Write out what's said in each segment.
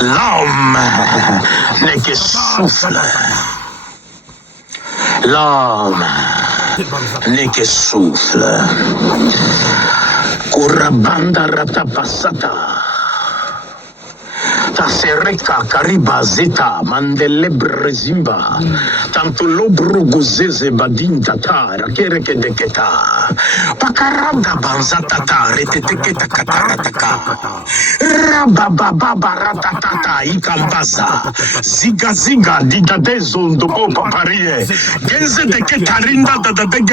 L'homme n'est que souffle. L'homme n'est que souffle. Kurabanda ratapasata. Tasereka kariba zeta mandele brezimba tanto lobro gozeze badin tata rakere ke deketa pakaranda banzata ta retete katarataka rababa baba ratatata ikambaza ziga ziga didadezo ndobo paparie genze deketarinda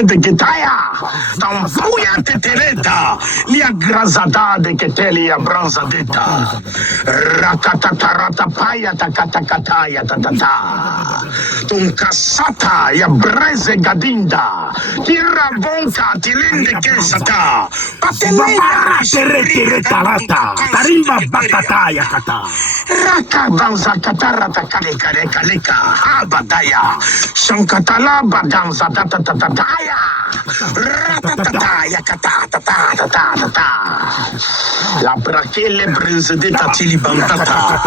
deketaya tamfuya tetereta lia grazada deketelia branzadeta Rakataratapaya takatakataya tatata. Tunkasata ya breze gadinda. Tirabonka tilinde kesata. Patelera teretarata. Tarimba bakataya kata. Raka danza katarata kaleka. Abadaya. Shankatala badanza tatatataya. Ratatataya kata. La brakele breze de tatili bantata.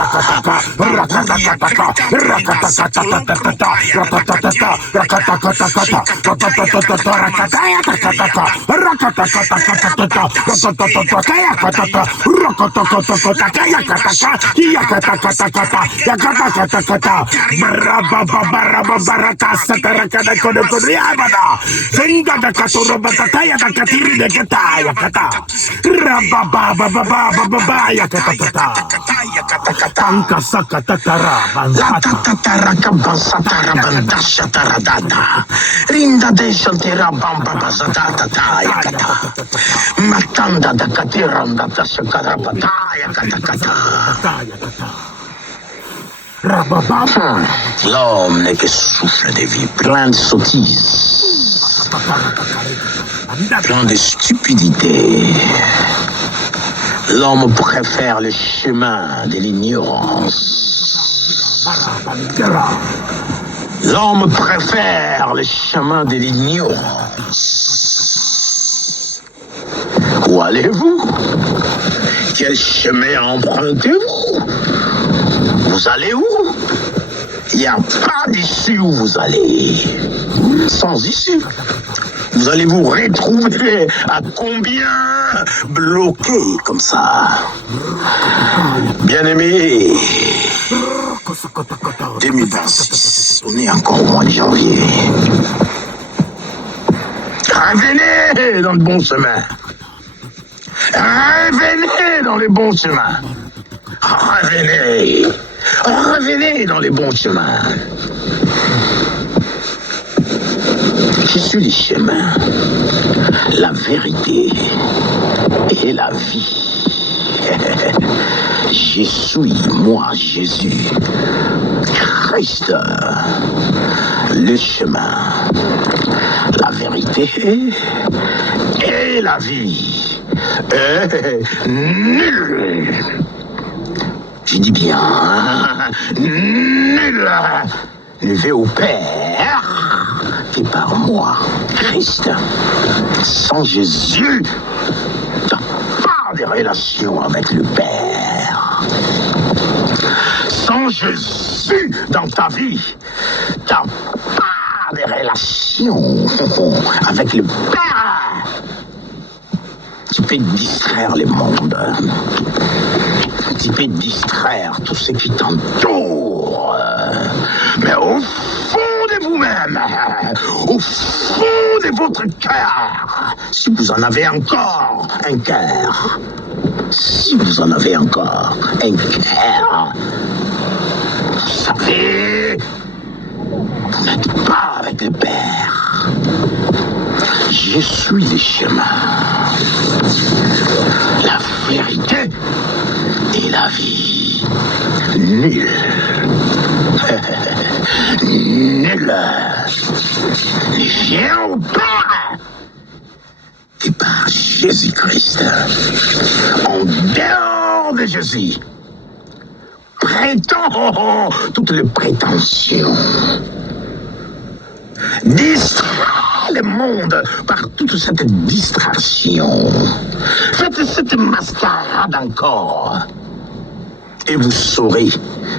Zenga Gaga katorobatataya kakatiri de kataya kata. Rabababababababaya katatata. Panka sakatatara bansata. Tataraka bansatara bandasha taradata. Rinda deshaltera bamba bazatata kata. Matanda da katiranda da shakarapataya kata. L'homme n'est que souffle de vie, plein de sottises, plein de stupidité. L'homme préfère le chemin de l'ignorance. L'homme préfère le chemin de l'ignorance. Où allez-vous? Quel chemin empruntez-vous? Vous allez où? Il n'y a pas d'issue où vous allez. Sans issue. Vous allez vous retrouver à combien bloqué comme ça? Bien-aimé, 2026, on est encore au mois de janvier. Revenez dans le bon chemin. Revenez dans les bons chemins. Revenez. Revenez dans les bons chemins. Je suis le chemin, la vérité et la vie. Je suis, moi, Jésus, Christ, le chemin, la vérité et la vie. Et nul, je dis bien, nul ne va au Père que par moi, Christ. Sans Jésus, tu n'as pas de relation avec le Père. Sans Jésus dans ta vie, tu n'as pas de relation avec le Père. Tu peux distraire le monde. Tu peux distraire tout ce qui t'entoure. Mais au fond de vous-même, au fond de votre cœur, si vous en avez encore un cœur, si vous en avez encore un cœur, vous savez, vous n'êtes pas avec le Père. Je suis le chemin, la vérité et la vie. Nul, nul ne vient au Père que par Jésus-Christ. En dehors de Jésus, prétend toutes les prétentions. Distrait le monde par toute cette distraction. Faites cette mascarade encore. Et vous saurez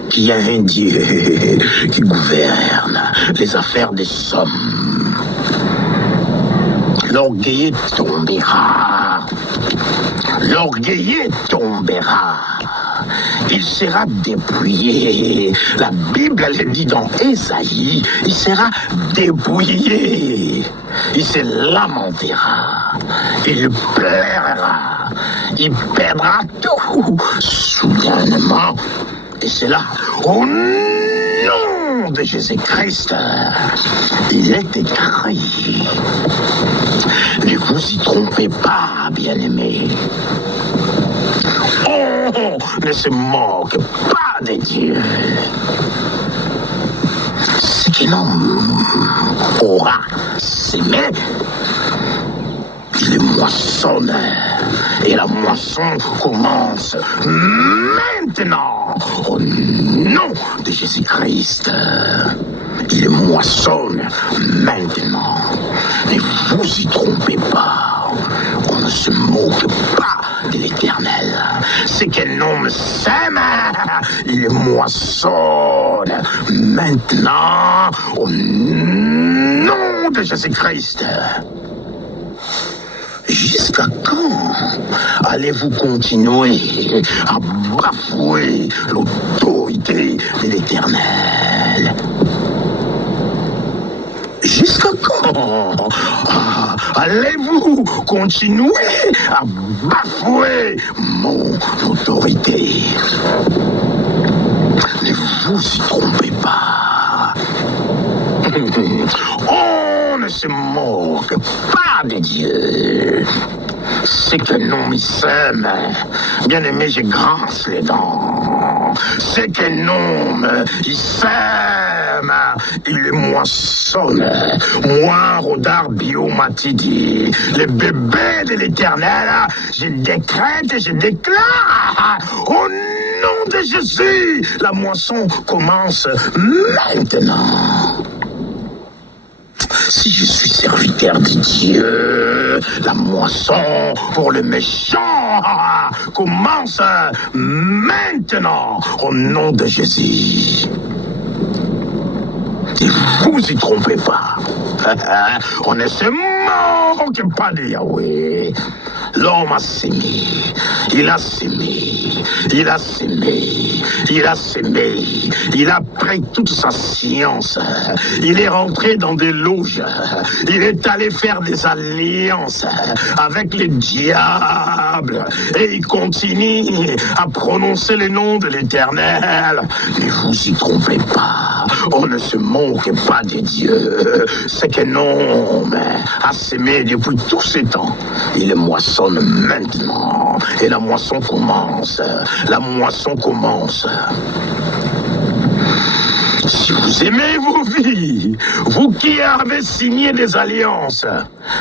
qu'il y a un Dieu qui gouverne les affaires des hommes. L'orgueil tombera. L'orgueil tombera. Il sera dépouillé. La Bible, elle dit dans Ésaïe, il sera dépouillé. Il se lamentera. Il pleurera. Il perdra tout soudainement. Et c'est là, au nom de Jésus-Christ, il est écrit. Ne vous y trompez pas, bien-aimés. Oh, ne se moque pas de Dieu. Ce que l'homme aura semé, il moissonne. Et la moisson commence maintenant. Au nom de Jésus-Christ, il moissonne maintenant. Ne vous y trompez pas. On ne se moque pas de l'Éternel. Ce qu'un homme sème, il moissonne maintenant. Au nom de Jésus-Christ. Jusqu'à quand allez-vous continuer à bafouer l'autorité de l'Éternel? Jusqu'à quand allez-vous continuer à bafouer mon autorité? Ne vous y trompez pas. On ne se moque pas de Dieu. C'est qu'un homme il sème. Bien aimé, je grince les dents. C'est qu'un homme il sème, il moissonne. Moi, Rodar Biomatidi, le bébé de l'Éternel, je décrète et je déclare au nom de Jésus, la moisson commence maintenant. Si je suis serviteur de Dieu, la moisson pour le méchant commence maintenant au nom de Jésus. Ne vous y trompez pas. On ne se moque pas de Yahweh. L'homme a sémé, il a sémé, il a sémé, il a sémé, il a pris toute sa science, il est rentré dans des loges, il est allé faire des alliances avec les diables et il continue à prononcer le nom de l'Éternel. Ne vous y trompez pas, on ne se moque pas de Dieu. C'est qu'un homme a sémé depuis tous ces temps, il est moisson maintenant. Et la moisson commence. La moisson commence. Si vous aimez vos vies, vous qui avez signé des alliances,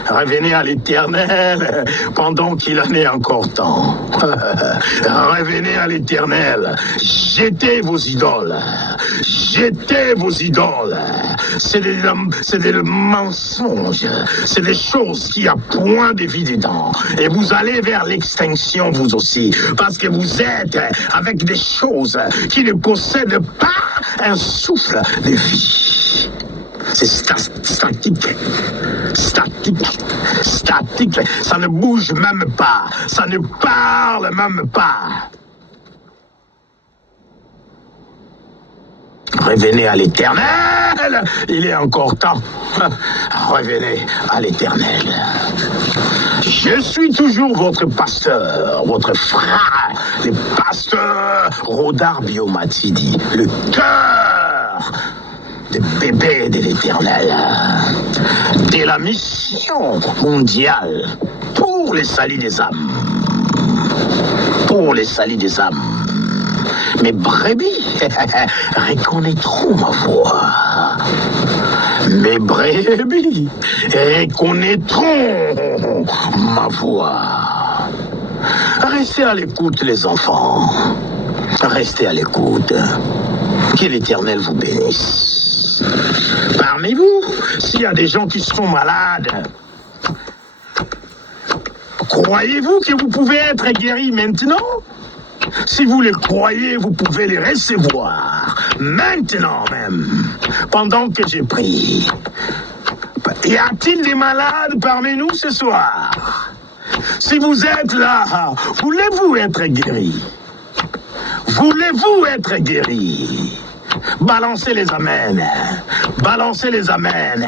revenez à l'Éternel pendant qu'il en est encore temps. Revenez à l'Éternel. Jetez vos idoles. Jetez vos idoles. C'est des mensonges. C'est des choses qui a point de vie dedans. Et vous allez vers l'extinction vous aussi. Parce que vous êtes avec des choses qui ne possèdent pas un souffle de vie. C'est statique. Statique. Statique. Ça ne bouge même pas. Ça ne parle même pas. Revenez à l'Éternel. Il est encore temps. Revenez à l'Éternel. Je suis toujours votre pasteur, votre frère, le pasteur Rodar Biomatidi, le cœur de bébé de l'Éternel, de la mission mondiale pour les salis des âmes. Pour les salis des âmes. Mes brebis reconnaîtront ma voix. Mes brebis reconnaîtront ma voix. Restez à l'écoute, les enfants. Restez à l'écoute. Que l'Éternel vous bénisse. Parmi vous, s'il y a des gens qui sont malades, croyez-vous que vous pouvez être guéris maintenant? Si vous les croyez, vous pouvez les recevoir maintenant même, pendant que je prie. Y a-t-il des malades parmi nous ce soir? Si vous êtes là, voulez-vous être guéri? Voulez-vous être guéri? Balancez les amens. Balancez les amens.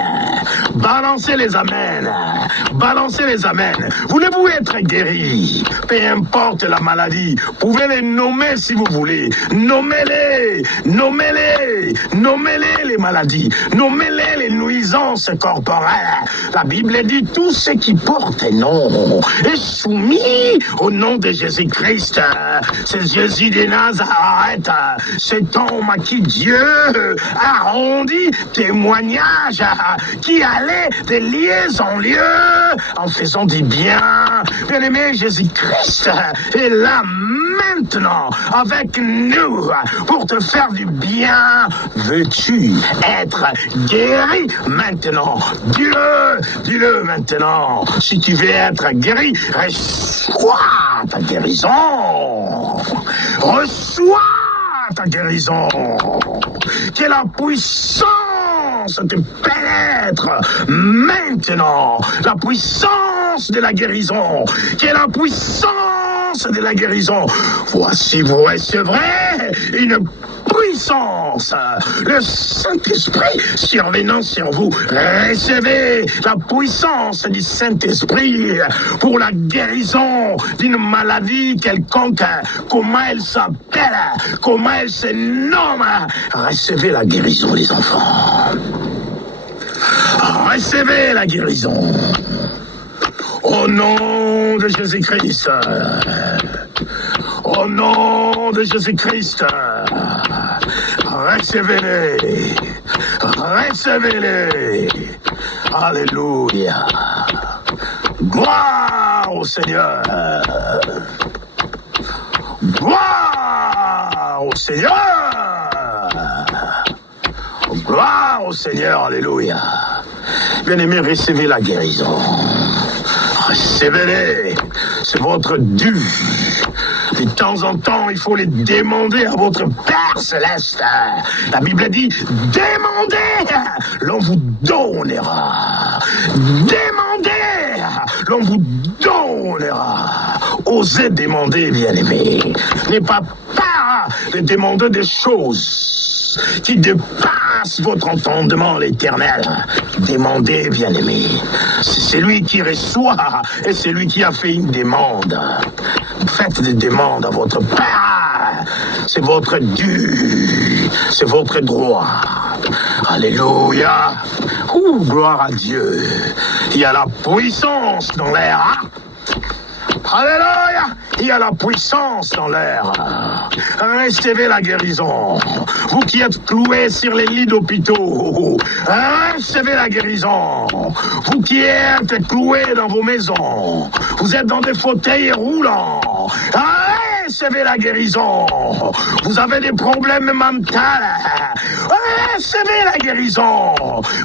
Balancez les amens. Balancez les amens. Voulez-vous être guéri? Peu importe la maladie, vous pouvez les nommer si vous voulez. Nommez-les. Nommez-les. Nommez-les les maladies. Nommez-les les nuisances corporelles. La Bible dit tout ce qui porte un nom est soumis au nom de Jésus-Christ. C'est Jésus de Nazareth. Cet homme à qui Dieu a rendu témoignage, qui allait de lieu en lieu en faisant du bien. Bien-aimé, Jésus-Christ est là maintenant avec nous pour te faire du bien. Veux-tu être guéri maintenant? Dis-le maintenant. Si tu veux être guéri, reçois ta guérison. Reçois ta guérison. Que la puissance te pénètre maintenant. La puissance de la guérison. Que la puissance de la guérison. Voici, vous recevrez une puissance puissance. Le Saint-Esprit survenant sur vous. Recevez la puissance du Saint-Esprit pour la guérison d'une maladie quelconque. Comment elle s'appelle? Comment elle se nomme? Recevez la guérison, les enfants. Recevez la guérison. Au nom de Jésus-Christ. Au nom de Jésus-Christ. Recevez-les. Recevez-les. Alléluia. Gloire au Seigneur. Gloire au Seigneur. Gloire au Seigneur. Alléluia. Bien-aimés, recevez la guérison. Recevez-les. C'est votre dû. De temps en temps, il faut les demander à votre Père Céleste. La Bible dit, demandez, l'on vous donnera. Demandez, l'on vous donnera. Osez demander, bien-aimés. N'ayez pas peur de demander des choses qui dépassent votre entendement, l'Éternel. Demandez, bien-aimés. C'est lui qui reçoit et c'est lui qui a fait une demande. Faites des demandes à votre Père. C'est votre dû. C'est votre droit. Alléluia. Gloire à Dieu. Il y a la puissance dans l'air. Alléluia. Il y a la puissance dans l'air. Recevez la guérison. Vous qui êtes cloués sur les lits d'hôpitaux, recevez la guérison. Vous qui êtes cloués dans vos maisons, vous êtes dans des fauteuils roulants, recevez la guérison. Vous avez des problèmes mentaux, recevez la guérison.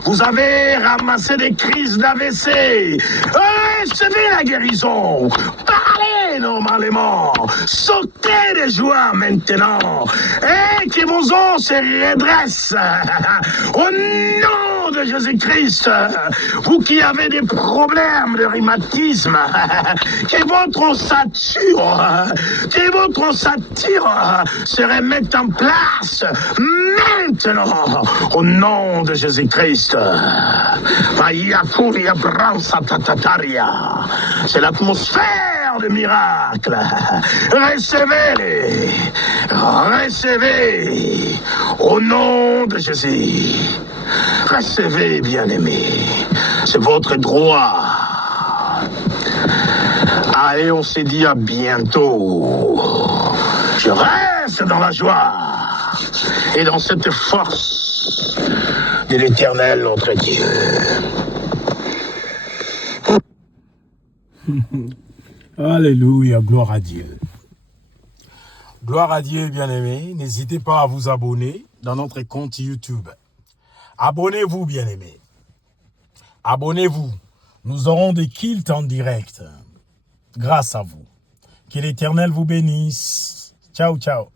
Vous avez ramassé des crises d'AVC, recevez la guérison. Parlez normalement, sautez de joie maintenant, et que vos os se redressent. Au nom de Jésus-Christ, vous qui avez des problèmes de rhumatisme, que votre ossature se remette en place maintenant, au nom de Jésus-Christ. C'est l'atmosphère de miracle. Recevez-les. Recevez. Au nom de Jésus. Recevez, bien-aimés. C'est votre droit. Allez, on s'est dit à bientôt. Je reste dans la joie et dans cette force de l'Éternel, notre Dieu. Alléluia, gloire à Dieu. Gloire à Dieu, bien-aimés. N'hésitez pas à vous abonner dans notre compte YouTube. Abonnez-vous, bien-aimés. Abonnez-vous. Nous aurons des cultes en direct grâce à vous. Que l'Éternel vous bénisse. Ciao, ciao.